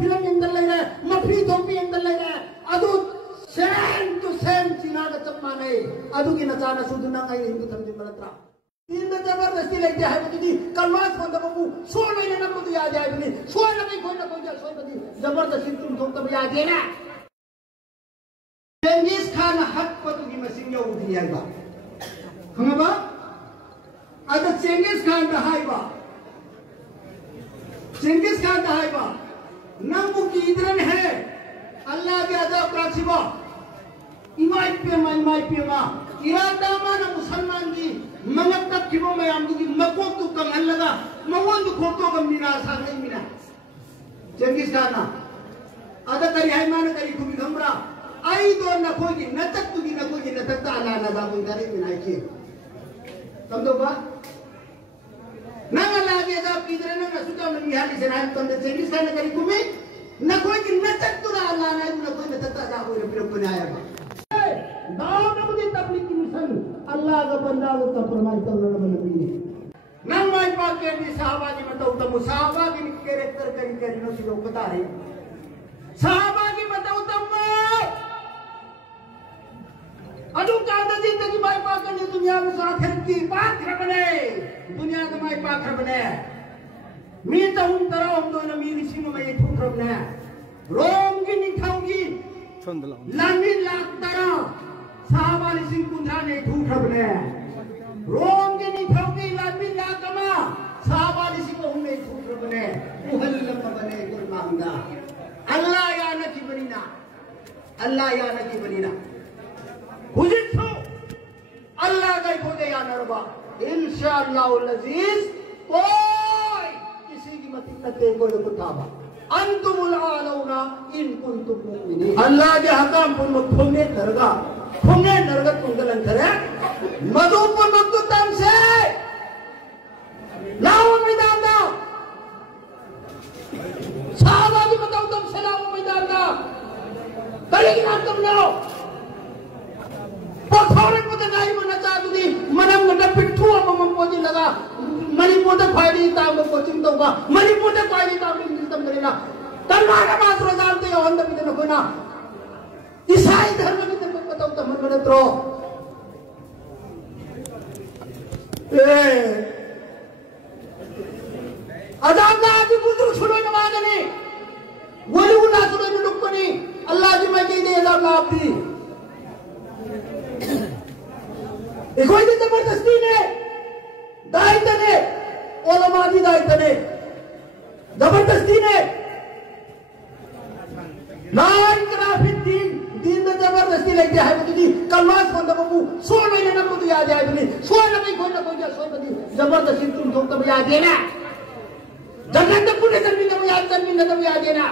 film Indal ले रहे मफी धोपी इंदल ले रहे अदु सेम टू सेम चीना का चप माने अदु की नचाना सुधुना का हिंदू समझ मरत्रा इन जबरदस्ती लेते हैं कि कलवास बंद बाबू सोल महीने न मुझे याद आए बनी सोल नहीं कोई ना कोई जा सोल बदी जबरदस्ती तुम तो कभी याद है ना चेंजिस खान हक पर की मशीन या उठी आएगा हम बा अगर चेंजिस खान दहाईबा चेंजिस खान दहाईबा नंबू की इधरन है अल्लाह के अदा प्राचिबा इमाई पे मा इरादा माना मुसलमान की मंगत तक किबो में आम की मको तू कम लगा मवन तू खोटो कम मीना सा नहीं मीना चेंजिस खान ना अदा करी है मान करी खूबी घमरा आई दो न कोई की न तक तू की न कोई की न तक अल्लाह ना दा कोई करे मीना के समझो बा नंगा लागे जब किधर न सुता न मिहाली से ना तो चेंजिस खान करी खूबी न कोई की न तक तू ना अल्लाह ना न कोई न तक दा कोई फिर को आया दाव न मुझे तबलीग की मिशन अल्लाह का बंदा वो तो फरमाई तो न बने नंग माई पाक के भी सहाबा की बताओ तो मुसाफा की कैरेक्टर करी नो सिलो बता रहे सहाबा की बताओ तो अनु कादा जिंदगी माई पाक ने दुनिया में आखिर की बात बने दुनिया में माई पाक बने मी तो हम तरह हम दोनों मेरी सीमा में ये ठुक बने रोम की निठाऊंगी लामी लाख तरह साहबा ने सिंह कुंधा ने ठुक बने रोम की निठाऊंगी लामी लाख कमा साहबा ने सिंह हमने ठुक बने मुहल्लम बने गुरमांगा अल्लाह या नकी बनीना अल्लाह या नकी बनीना हुजित हो अल्लाह का खोदे या नरबा इंशाअल्लाह अज़ीज कोई किसी की मतिलते को न कुताबा अंतुमुल आलौना इन कुंतुम मुमिनीन अल्लाह के हकाम पुन खोने नरगा तुंगलन करे मधु पुन तम से लाओ मैदान दा साहबा की बताओ तुम सलाम मैदान दा करेगी ना तुम लो पथौरे को दगाई मना चाहती मनम गंडा पिट्ठू अब मम पोजी लगा मणिपुर तक फायदी ताम कोचिंग तो होगा मणिपुर तक फायदी ताम सिस्टम करेगा तलवार मात्र जानते हो अंदर भी तो कोई ना ईसाई धर्म की तरफ बताओ तो मन में तो अजादा की बुजुर्ग छोड़ो नमाज नहीं वली उना छोड़ो नुक्कनी अल्लाह जी मैं कह दे अल्लाह आप दी कोई तो जबरदस्ती ने दायित्व ने ओलमा की दायित्व ने जबरदस्ती ने लाइन कराफी दीन तो जबरदस्ती लेते हैं वो कलवास बंद बाबू 16 महीने न मुझे याद आए बनी 16 नहीं कोई ना कोई जा 16 बनी जबरदस्ती तुम तो तब याद देना जन्नत तक पूरे जन्नत में याद देना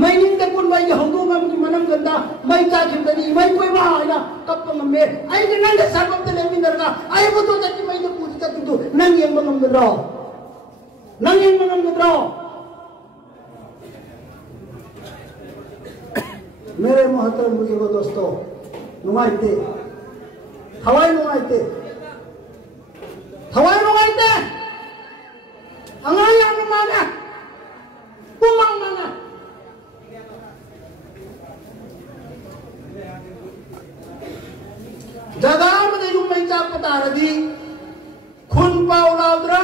मैं इन तक उन भाई हंगू में मुझे मनम गंदा मैं क्या चिंतनी मैं कोई वहाँ है ना कब तो मम्मी आई के नंगे साबम ते लेमिन दरगा आई वो तो तक मैं तो पूछता तू नंगे मनम गंदा मेरे मोहतरम बुजुर्गों दोस्तों नुमाइते हवाई नुमाइते अंगाई आने मांगा कुमांग मांगा जगह में जो मैं चाप बता रही खुन पाउलाउद्रा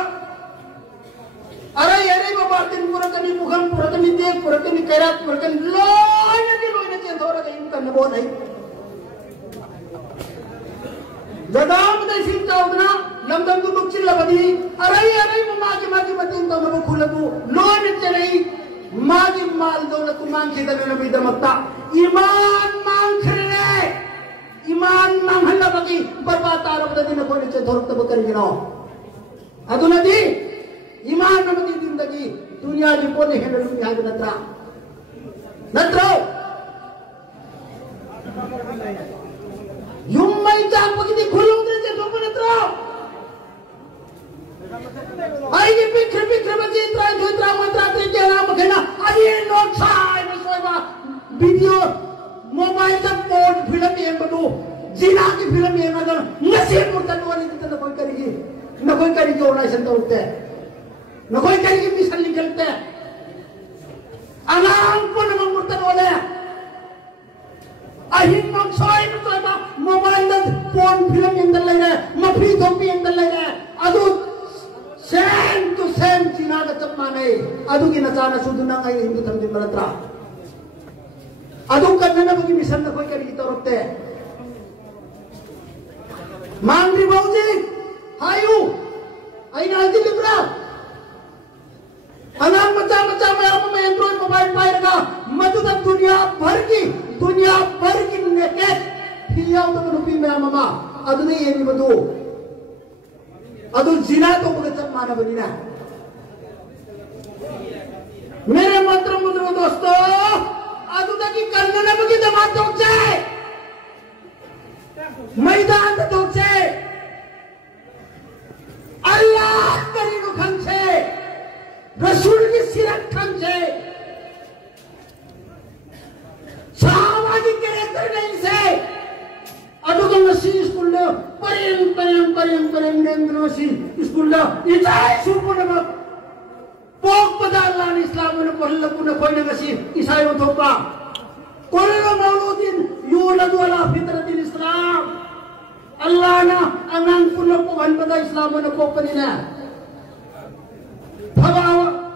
अरे बाबा दिन पुरकनी मुखम पुरकनी देख पुरकनी कैरात पुरकनी लोय ने चेंज हो रहा है करने बहुत नहीं जगह में सिंह चाउद्रा लमदम को दुख चिल्ला बदी अरे मागी मतीन तो नबो खुलतू लोय ने चले मागी माल दौलत मांग के दने नबी दमत्ता ईमान मांग खरे ईमान मांगना बगी बर्बाद तारब दिन कोई चे धोरक तब कर गिराओ अदु नदी ईमान नबी जिंदगी दुनिया जी पोने है दुनिया के नत्रा युम्मई चाप बगी खुलो दे चे धोप नत्रा आई ये बिखर बगी इत्रा मंत्रा ते के नाम कहना अरे नोट साय में सोएगा वीडियो मोबाइल का पोर्ट फिल्म ये बनो जिना की फिल्म ये मगर नसीब मुर्तन वाली तो कोई करेगी न कोई करेगी ऑर्गेनाइजेशन तो उठते न कोई करेगी मिशन निकलते Anang pun mengurtan oleh ahin mang soy betul apa mobile dan phone film yang terlalu mafi topi yang terlalu adu same to same Cina kecap mana adu kita cana suduna kaya Hindu tamjin beratra adu karena bagi misalnya kau kari kita rote mangri bauji hayu aina alti libra anak macam-macam yang main Android mobile phone का मधुदम दुनिया भर की naked हियाव तो नुपी में मामा अदुने ये भी बदो अदु जिना तो बगचम माना बनी ना मेरे मंत्र मुद्रो दोस्तों अदु तक की कन्नड़ बगी दमाद तो जाए मैदान तो जाए अल्लाह करी नु खंचे रसूल की सिरत खंचे सामाजिक कैरेक्टर नहीं से अदुगम नसी स्कूल लो परियम नसी स्कूल लो इजाय सुपुन म पोक पदार्लान इस्लाम में पहले पुन कोई नसी ईसाई में थोपा कोल्लो मौलूदिन यूलदु अला फितरतिल इस्लाम अल्लाह ना अंगांग पुन पोहन पदा इस्लाम में पोपनी ना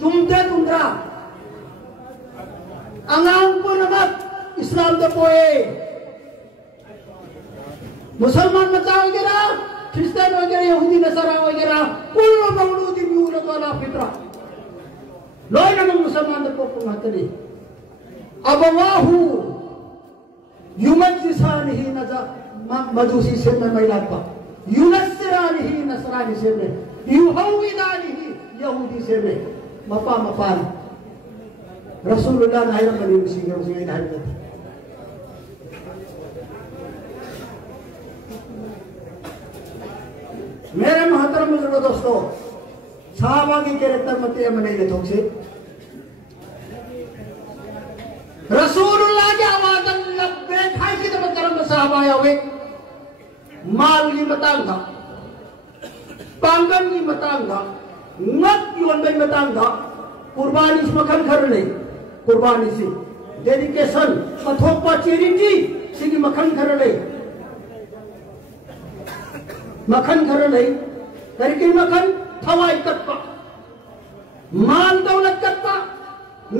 तुमरा अंगांग को नमक इस्लाम तो पोए मुसलमान मचा वगैरह क्रिश्चियन वगैरह यहूदी नसरा वगैरह कुल मौलूदी यूलद वाला फितरा लोग नमक मुसलमान तो पोप महतनी अबवाहु युमज्जिसानिही नजा मजूसी से में महिलापा युनस्सिरानिही नसरानी से में युहविदानिही यहूदी से में मपान रसूलुल्लाह नाहिर बनी उसी नाहिर करते मेरे महतरम बुजुर्ग दोस्तों सहाबा की कैरेक्टर मत मनाई ले से रसूलुल्लाह की आवाज लब्बे खाई की तब करम सहाबा हुए माल की बतांगा पांगन की बतांगा मत योन में बतांगा कुर्बानी से मखन कर ले कुर्बानी से डेडिकेशन मथोपा चेरिटी सिगी मखन कर ले करके मखन थवाई कटपा मान दौलत कटपा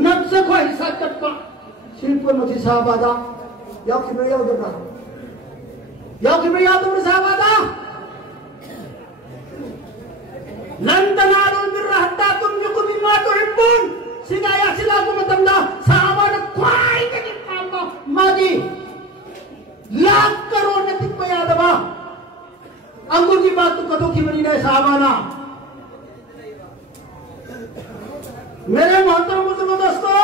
नफ्स को हिस्सा कटपा शिल्प मथि साहबादा याव किब्रिया उदरा साहबादा लंदनारुल बिर्र हत्ता तुमजुकु मिम्मा तुहिब्बुन सिगाया सिलाकु मतमदा साहबादा क्वाई के पापा मागी लाख करोड़ ने तिक यादवा अंगूर की बात तो कदों की बनी है साहबाना मेरे मोहतरम बुजुर्गों दोस्तों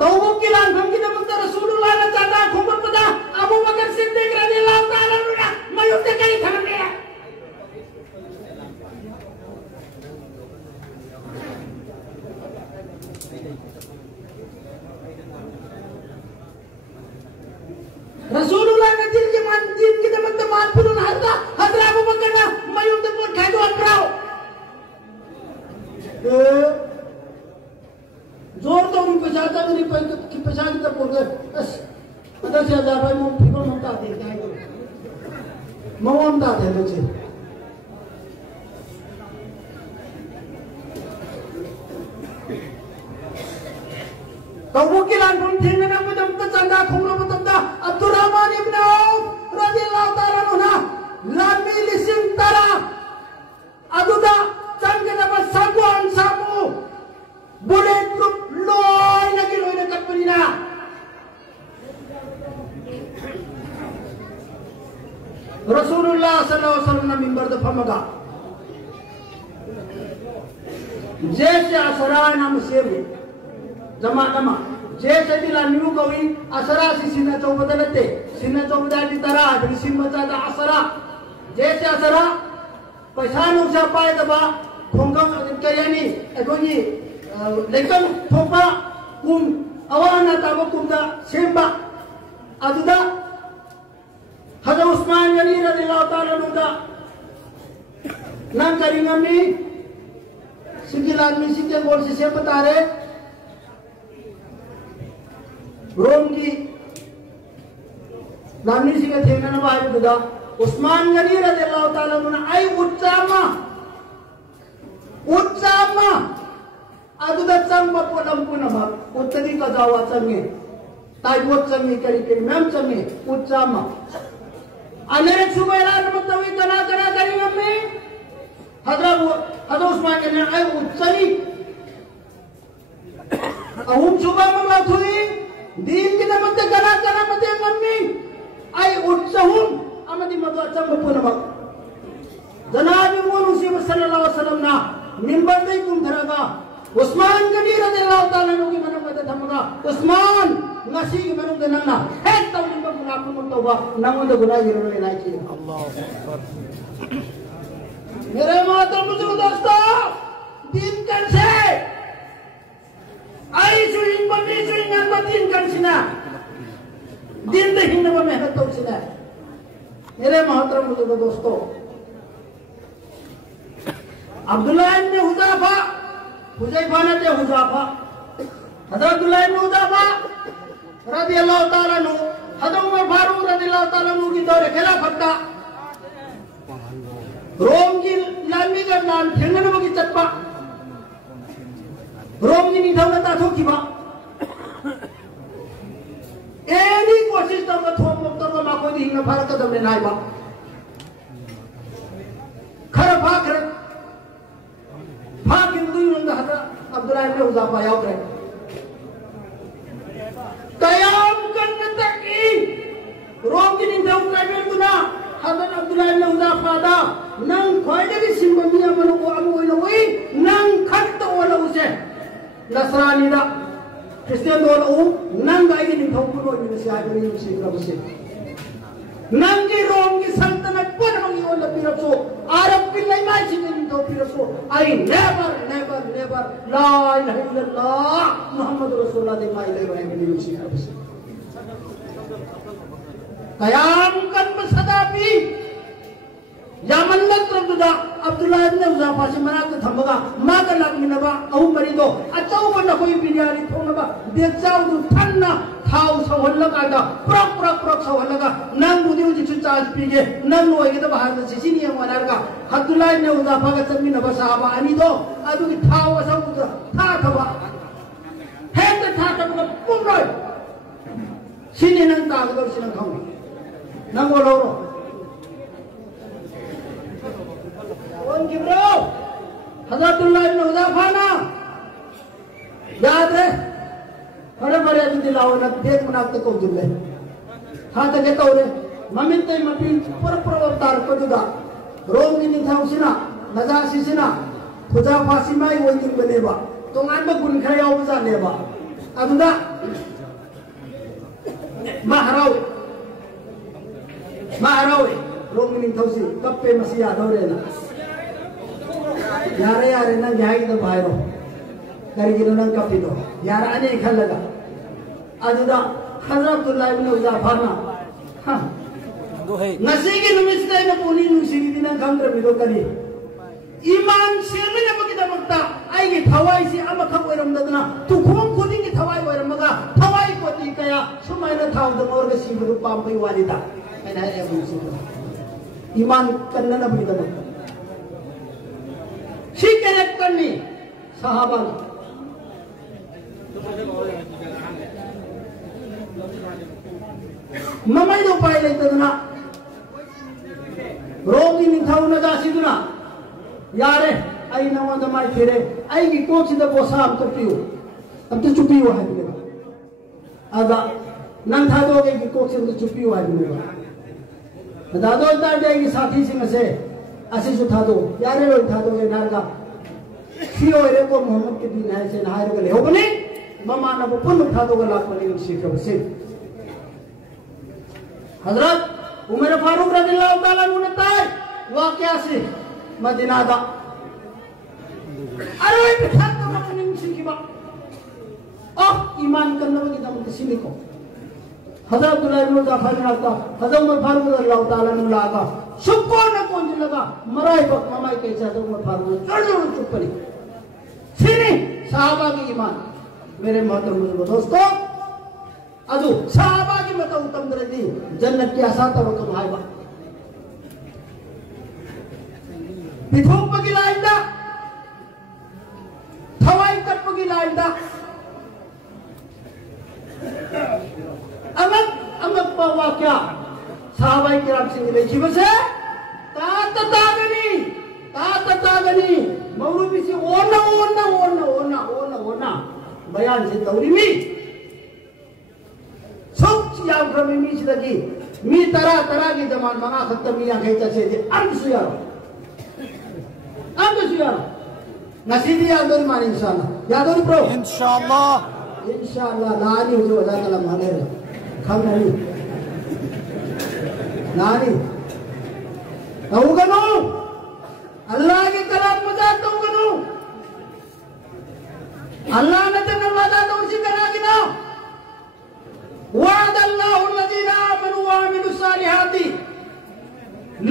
तौबों की लांघन की नमक रसूलुल्लाह ने चाहता खुबर पता अबू बकर सिद्दीक रज़ियल्लाहु ताला अन्हु मैं युद्ध करी धर्म में रसूलुल्लाह ने दिल की नमक मान पुरुन हरदा हजरत अबू बकर ना मैं युद्ध पर खादो अनराओ जोर तो उन पचाता नहीं पाई कि पचाती तब बोल गए बस 10,000 भाई मुंह फिकर ममता दे क्या है ममता दे मुझे तो वो के लान तुम थे ना मुझे तो चंदा खुमरो मतमदा अब्दुर्रहमान इब्न औफ रज़ियल्लाहु ताला अन्हु लामी लिसिम तारा अदुदा चंग नब सागवान सामू बुलेट प्रूफ लोय ना कटपनीना रसूलुल्लाह सल्लल्लाहु अलैहि वसल्लम मिंबर द फमगा जैसे असरा नाम से जमाना जैसे दिला न्यू कवी असरा सिना चौबदलते सिना चौबदाली तरह रिसिम मचादा असरा जैसे असरा पैसा नुसा पाए दबा खोंगम कयानी अगोनी लेकिन थोपा कुम अवाना ताबो कुमदा सेम्बा अदुदा हज़रत उस्मान गनी रज़ियल्लाहु ताला अन्हु दा नाम करिंगमी सिंगिल आदमी सिंगिल बोल से बता रहे रोम की नामनी सिंह थे ना भाई बुदा उस्मान गनी रज़ियल्लाहु ताला अन्हु आई उच्चामा अदुदा चंबा पोलम पुनमा उत्तरी का जावा चंगे ताइवोत चंगे करी मैम चंगे उच्चामा अनेक सुबह मतवी कना करिंगमी हज़रत उस्मान गनी आई उच्चनी अहुम सुबह मंगला थुई दीन की नमते कना मते मम्मी आई उच्चहुम अमदी मदवा चंग पुनमा जनाबी मुहम्मद सल्लल्लाहु अलैहि वसल्लम ना मिंबर दे कुम धरागा उस्मान गनी रज़ियल्लाहु ताला अन्हु की मनम मते धमगा उस्मान नसी की मनम देना है तब निंबर गुनाह को तौबा नमोद गुनाह गिरने नहीं चाहिए अल्लाह अकबर मेरे मोहतरम बुजुर्ग दोस्तों दिन कन से आई सुइन बनी सुइन दिन कन सिना दिन दे हिंद में मेहनत तो सिना मेरे मोहतरम बुजुर्ग दोस्तों अब्दुल्लाह इब्न हुज़ैफा हुज़ैफा ने ते हुज़ैफा हज़रत अब्दुल्लाह इब्न हुज़ैफा रज़ियल्लाहु ताला अन्हु हज़रत उमर फारूक रज़ियल्लाहु ताला अन्हु की दौरे खिलाफत का रोम की लामी का नाम ठेंगन बगी चप्पा रोम की निथाव ना ताथो की बा एनी कोशिश तो मैं थोम मुक्तर को माको दी हिंग फारक तो हमने नाई बा खर फाक इंदु युंदा हज़रत अब्दुल्लाह इब्न हुज़ैफा याव करे कयाम करने तक रोम की निथाव का गुना हज़रत अब्दुल्लाह इब्न हुज़ैफा दा नंग खोइदे की सिंबमिया मनो को अबु ओई नंग खत ओला उसे नसरानी दा क्रिश्चियन दोल ओ नंग आई निथाव को नि से आगरी से प्रभु से नंग की रोम की सल्तनत पर मंगी ओला पिरसो अरब की लैमाई से निथाव पिरसो आई नेवर ला इलाहा इल्लल्लाह मुहम्मद रसूलुल्लाह दे माई ले बने से प्रभु से कयाम कन सदा भी यामन्नत रब्बुदा अब्दुल्लाह इब्न हुज़ैफा से मना के थमगा मा का लाग मिनबा अहु मरी दो अचाउ बन कोई बिरियानी थोनबा देचाउ दु ठन्ना थाउ सवल्लगा दा प्रक सवल्लगा नंग बुदी उजि चार्ज पीगे नंग ओइगे तो बाहर से सिनी वनारगा अब्दुल्लाह इब्न हुज़ैफा का चमी नबा साहबा अनि दो अदु की थाउ असौ था थबा हेत था तब पुनरोय सिनी नंग तागदर सिन खाउ नंग ओलोरो उनकी ब्रो हज़रत अब्दुल्लाह इब्न हुज़ैफा ना याद है बड़े दिलाओ ना देख मनाते को जुले हाँ तो कहता हो रे ममिन ते मपी पर अवतार को जुदा रोम की निथा उसिना नजासी सिना हुज़ैफा सिमाई वो दिन बनेबा तो मान में गुण खड़े आओ बजा लेबा अबुदा महाराव रोम की निथा उसी कब पे मसीहा दौरे ना यारे ना जाएगी तो बाहरो करेगी तो नंग कपी दो यार आने खल लगा अजुदा हज़रत अब्दुल्लाह इब्न हुज़ैफा ना हाँ नसी की नुमिस्ते न पुनी नुसिरी दिना गंगर मिलो करी ईमान शेरने न मकी दमकता आएगी थवाई से अब खब वरम दतना तू खून खुदी की थवाई वरम मगा थवाई को ती कया सुमाई न थाव दमोर के सीबुरु पाम पे वालिदा ऐना है मुझे ईमान करना न भी दमकता शी कनेक्ट करनी साहबा ममाई दो पाई लेते ना रोगी निथाउ न जासी दुना यारे आई नवा दमाई फिरे आई की कौन सी दबो साहब तो पियो अब तो चुपी हुआ है मेरा आगा नंग था दोगे की कौन सी तो चुपी हुआ है मेरा दादो इतना जाएगी साथी सिंह से ऐसे सुथा दो यारे वो था दोगे नारगा सीओ रे को मोहम्मद के दिन है से नहायर के ले हो बने ममा ना पुन उठा दोगे लाख वाले सीख से हजरत उमर फारूक रज़ियल्लाहु ताला अन्हु ने ताय वाकया से मदीना दा अरे बिठा तो मकनी सिखिबा ईमान करने सिनिको हजरत अब्दुल्लाह इब्न जाफर नाता हजरत उमर फारूक रज़ियल्लाहु ताला अन्हु लागा सुको न कोन लगा मराई बक ममाई कैसा हजरत उमर फारूक जड़ चुप पड़ी सिनी सहाबा की ईमान मेरे मोहतरम दोस्तों अजू सहाबा की मत उत्तम दर्जे जन्नत की आशा तो तुम हायबा पिठोक पगी लाइंदा थवाई कट पगी लाइंदा अमक पावा क्या सहाबाई किराम सिंह ने जीव से तागनी मौलवी से ओना बयान से तौरी मी सब याम क्रम मी सिदगी मी तरह की जमान मना खत्म मी आंखें चचे जे अंग सुयारो नसीबी यादोरी मान इंशाल्लाह यादोरी प्रो इंशाल्लाह नानी जो अल्लाह ताला माने रे खम नहीं नानी तौगनो अल्लाह के कलाम मजा तौगनो अल्लाह ने तो वादा तो उसी करा कि ना वअदल्लाहु अल्लज़ीना आमनु व अमिलुस सालिहाति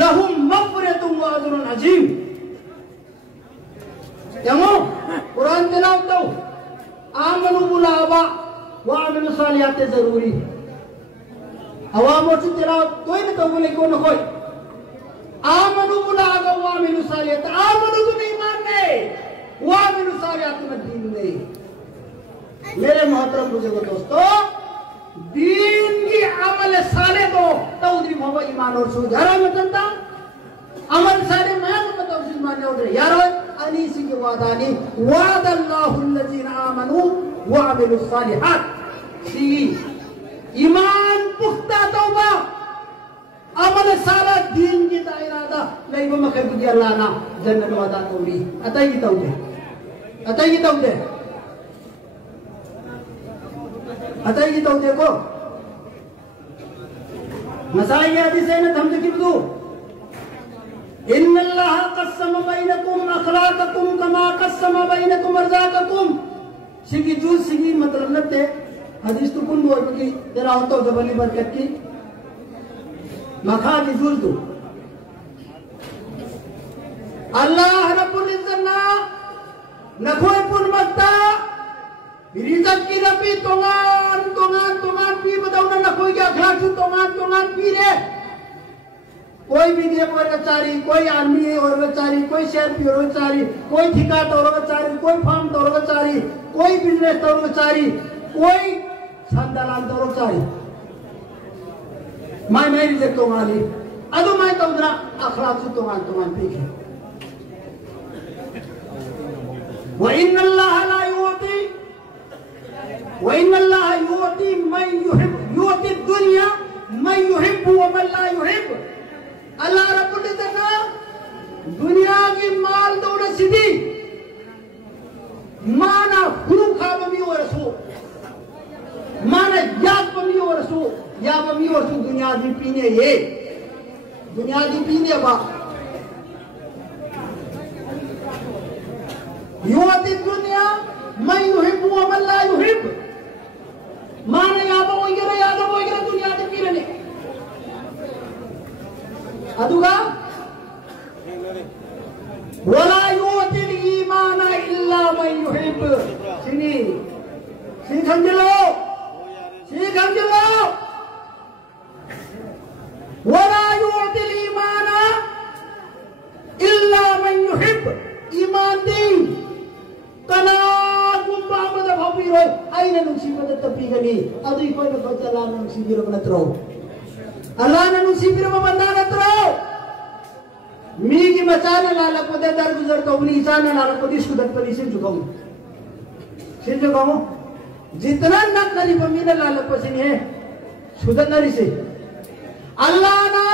लहुम मग़फ़िरतुन व अज्रुन अज़ीम यमो कुरान तिलावत तो आमनु बुलावा व अमिलुस सालिहाति जरूरी अवामो से तिलावत कोई न तो बोले कौन कोई आमनु बुलावा व अमिलुस सालिहाति आमनु तो नहीं मानने वह मेरे सारे आत्मदीन नहीं मेरे मोहतरम बुजुर्ग दोस्तों दीन की अमल साले तो तौदरी भव ईमान और सुधारा में तंता अमल साले मैं मत उस ईमान और यार अनीसी के वादानी वादल्लाहु अल्लज़ीना आमनु व अमिलुस सालिहात सी ईमान पुख्ता तौबा अमल साला दीन की दायरा नहीं वो मखे बुझे अल्लाह ना जन्नत वादा तौली अतई तौदे को मसाई हदीस है ना हम देखी बदू इन्नल्लाह क़स्सम बैनकुम अखलाक़कुम कमा क़स्सम बैनकुम अर्ज़ाक़कुम सिगी जूस सिगी मतलब नते हदीस तो कुन बोल की तेरा होतो जबली बरकत की मखा की जूस दो अल्लाह रब्बुल इज्जत ना नखोय पुन मक्ता रिजक की रबी तोंगान पी बताओ ना नखोय क्या खिलाचू तोंगान पी रे कोई भी देव वर्गचारी कोई आर्मी और वर्गचारी कोई सीआरपी और वर्गचारी कोई ठिका तो वर्गचारी कोई फार्म तो वर्गचारी कोई बिजनेस तो वर्गचारी कोई संदलान तो वर्गचारी मैं रिजक तोंगाली अदो मैं तो उधर अखलाचू तोंगान पी के वइन्नल्लाह ला युती मन युती दुनिया मन युहिब्बु व मन ला युहिब्ब अल्लाह रब्बुल इज्जत दुनिया की माल दौलत सीधी माना हुखा बमी और सो माना याद बमी और सो या बमी और सो दुनिया दी पीने बा युवती दुनिया मैं युहिब्बु व मन ला युहिब्ब माने यादव वगैरह दुनिया के पीरने अदुगा वला युवती ईमान इल्ला मन युहिब्ब सिनी समझ लो वला युवती ईमान इल्ला मन युहिब्ब ईमान दी तना गुम्बा मद भपी रोय आइने नुसी मद तपी गनी अदुई कोई न बच्चा ला नुसी बिरो नत्रो अल्लाह ने नुसी बिरो बंदा नत्रो मी की मचाने लाला को दे दर गुजर तो उनी जाने लाला को दिस कुदत पर सिर झुकाऊं जितना नक नरी बमीने लाला पसिन है सुदन नरी से अल्लाह ना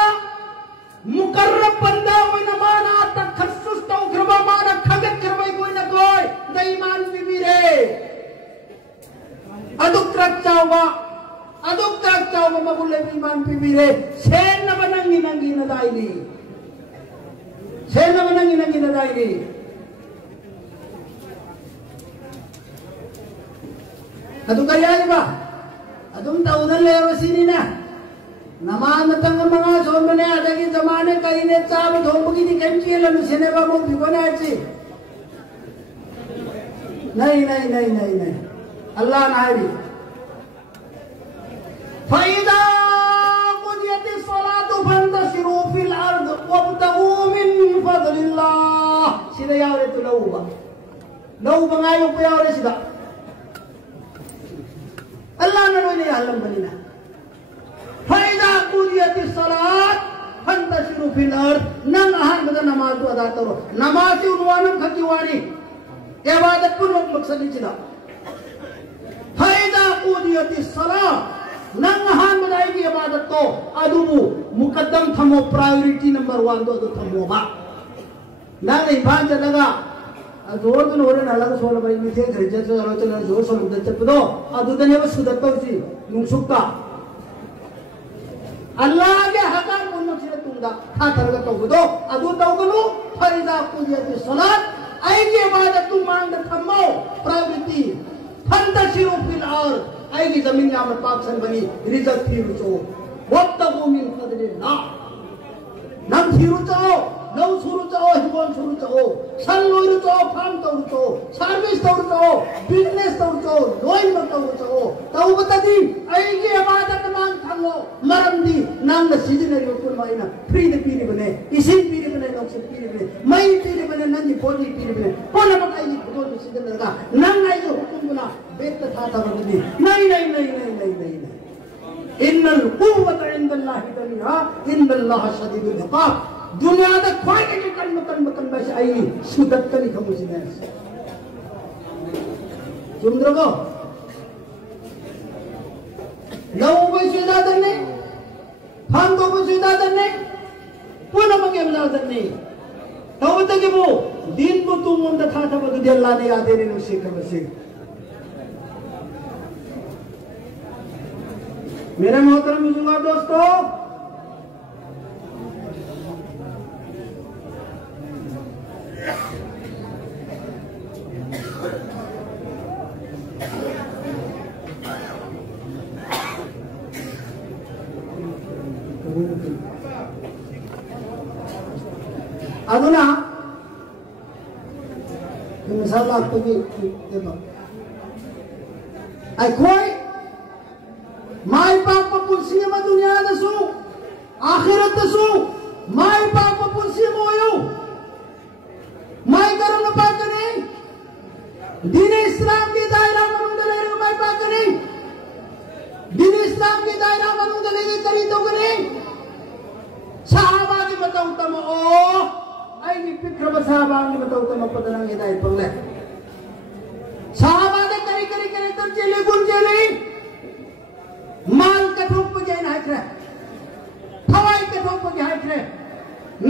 मुकर्रब बंदा कोई न माना तखस्सुस तो करवा माना खगत करवाई कोई न कोई दईमान बीबी रे अदुक रचावा मगुले ईमान बीबी रे सेन न बनंगी नंगी न दाईनी अदुक करिया बा अदुम तौदन लेवसिनी ना नमाज मतंग मंगा सोमने अदगी जमाने करीने चाब धोमगी दी केमची लनु सिनेमा मो बिगोने आची नहीं अल्लाह नारी फैदा कुदियति सलातु फंतशिरू फिल अर्द वब्तगू मिन फदलिल्लाह सिदा यावरे तु लौबा ngayo ko yawre sida Allah na loy ne alam banina फैदा कुदियति सलात फंतशिरू फिल अर्द नंग आहार बदा नमाज तो अदा करो नमाज की उनवानम खकीवानी इबादत पूर्वक मकसद चिदा फैदा कुदियति सलात नंग आहार बदाई की इबादत तो अदुबु मुकद्दम थमो प्रायोरिटी नंबर 1 दो थमो बा ना नहीं भांज लगा जोर तो नोरे नाला को सोल भाई मिथे घरजे तो आलोचना जोर सोल उदर चपदो अदुदने व सुदत्तौसी नुसुक्ता अल्लाह के हकार मुन्नक सिरे तुंगा था तरग तौगदो अदु तौगनु फैदा कुदियति सलात आई की इबादत तु मांग थमो प्रायोरिटी फंतशिरू फिल अर्द आई की जमीन यामत पाक सन बनी रिजक थीरुचो वब्तगू मिन फदलिल्लाह नम थीरुचो नौ सुरुचो हिबोन सुरुचो सन लोइरुचो फार्म तौरुचो सर्विस तौरुचो बिजनेस तौरुचो लोइन मत तौरुचो तौबतदी आई की इबादत मांग थमो मरमदी नांग सिजनरी उकुल माइना फ्री दे पीरी बने इसिन पीरी बने नौसे पीरी बने मई पीरी बने नंजी बोली पीरी बने कोन मकाई की खुदो में सिजन लगा नंग आई जो हुकुम बना बेत था बदी नहीं इन्नल कुव्वत इंदल्लाहि जमीआ इन्नल्लाह शदीदुल इक़ाब दुनिया दा कोई के कन बस आई सुदत कनी खमुसिने सुंदरगो नौ बसिदा दने फान दो बसिदा दने पुना मगे बना दने तो तके वो दिन को तुम उन था बदु अल्लाह ने याद रे नो शेख बसे मेरे मोहतरम बुजुर्गों दोस्तों अदुना मिसाल आपको भी देखो आई कोई माई बाप को पुलसी में दुनिया दसू आखिरत दसू माई बाप को पुलसी में होयो माई करो न पाक नहीं दीन इस्लाम की दायरा मनुदले रे माई पाक नहीं दीन इस्लाम की दायरा मनुदले के करी तो नहीं सहाबा की बताऊं तम ओ आई की फिक्र सहाबा की बताऊं तम पदना हिदायत पगले सहाबा ने करी तो चले गुण चले माल के ठोक पे जाइन हाइट्रे फवाई के ठोक पे हाइट्रे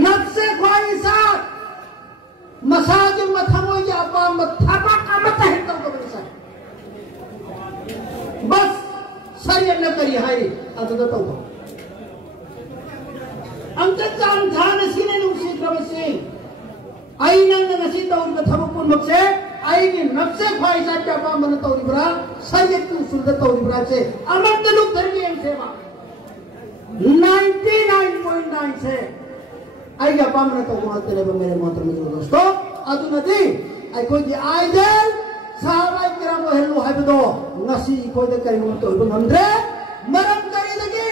नफ्से ख्वाहिशात मसाजिद मथमो या अब्बा मथबा का मत है तो बसा बस सही न करी हाय अतो तो अंत जान जान सीने नु सी क्रमसे आईना न नसी तो उन थबपुन मक्से आईगी नफ्से ख्वाहिशात के अब्बा मन तो इब्रा सही तू सुनत तो इब्रा से अमर लोग धर्मी एम सेवा 99.9 से आई अब्बा मन तो गुणते ले मेरे मोहतरम दोस्तों अदु नदी आई कोई दी आइडल साहबा किराम हेलो हाइबदो नसी कोई दे करी तो मंद्रे मरम करी दगी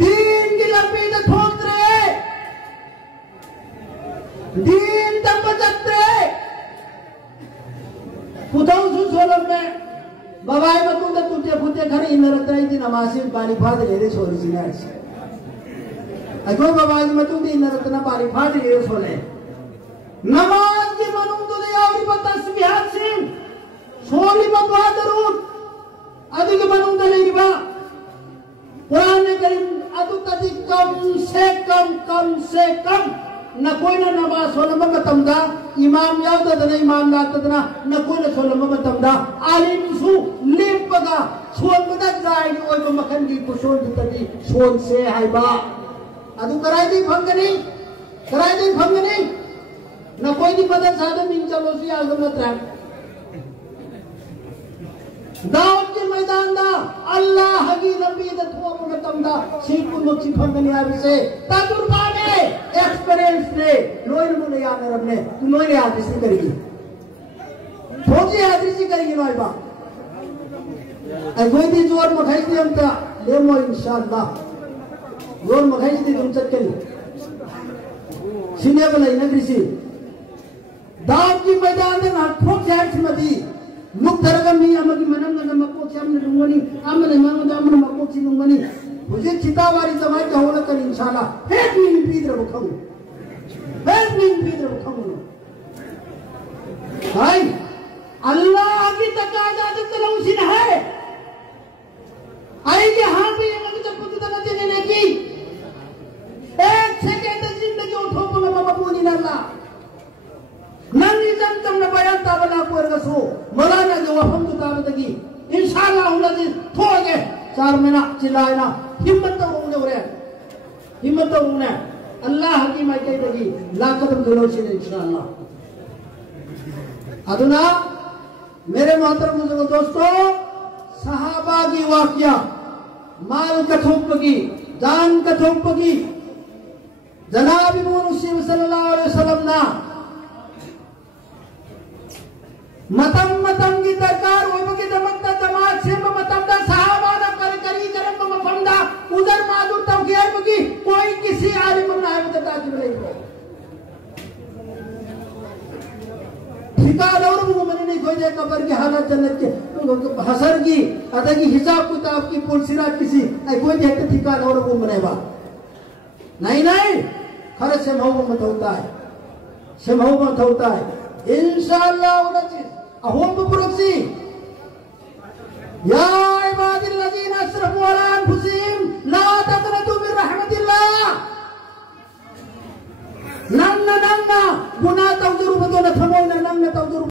दीन की लपीद ठोकरे दीन तब बचते खुदाऊ सुसोलम में बवाई मतुं द तुझे फुते घर इन रतई दी नमाज़ी पानी फाद ले सोरी सिनास अगो बवाई मतुं दी इन रतना पानी फाद ले सोले नमाज की मनुं तो दे आवरी तस्बीहात सिंह सोली बवा दरूद अदि के मनुं तो नहीं बा कुरान करीम अदु तदी कम से कम न कोई न नमाज सोलम मतमदा इमाम याद दना इमाम लातदना न कोई न सोलम मतमदा आलिम सु लेपगा सोन बदा जाय ओय मखन की कुशोल तदी सोन से हाइबा अदु कराई दी फंगनी न कोई दी पदा सादा मिन चलो सी आगम मत दाऊद के मैदान दा अल्लाह की नबी दा थोप मतम दा सीकुल मुक्ति फंगनी आविसे तजुर्बा ने एक्सपीरियंस ने लोइन मुने याद रबने लोइन याद इसी करेगी फौजी याद इसी करेगी लोई बा कोई दी जोर मखाई दी हम ता ले मो इंशाअल्लाह जोर मखाई दी तुम चक्कली सीने वाला इनग्रिसी दाऊद की मैदान दे ना ठोक जाए मदी मुक्तरगमी अमगी मनंग न मकोची अमन लुंगनी अमन मंग अमन मकोची लुंगनी मुझे चितावारी जमाई का होला कर इंशाल्लाह हेड मीन पीदर बखऊ हेड मीन पीदर बखऊ भाई अल्लाह की तकाजा तो तलौसी न है आई के हां पे ये जब पुत तक देने की एक सेकंड जिंदगी उठो बाबा बोली ना अल्लाह नंगी जमजम न बयान ताबला पुरगसो मौलाना जो वफम तो ताबदगी इंशाअल्लाह उलजी थोगे 4 महीना चिल्लाएना हिम्मत तो उन्हें अल्लाह की माई कही लाकत दुलोशी इंशाअल्लाह अदुना मेरे मोहतरम बुजुर्गों दोस्तों सहाबा की वाकया माल कथोपगी जान कथोपगी जनाब मुहम्मद सल्लल्लाहु अलैहि वसल्लम ना मतम की दरकार हो के दमकता जमात से मतम दा सहाबा दा करी जरम मफंदा उधर मादुर तवगीर की कोई किसी आलिम ना है बता कि नहीं ठिकाना और वो मैंने नहीं खोजे कब्र की हालत जन्नत के हसर की अदा की हिसाब किताब की पुलसिरात किसी कोई देखते ठिकाना और वो मनेवा नहीं खरच से मोहब्बत होता है इंशाअल्लाह वो चीज अहोम पुरक्सी या इबादिल्लज़ीना अस्रफू अला अनफुसिहिम ला तक़नतू मिन रहमतिल्लाह नन्ना गुनाह तौजुरु बदो न थमो न नन्ना तौजुरु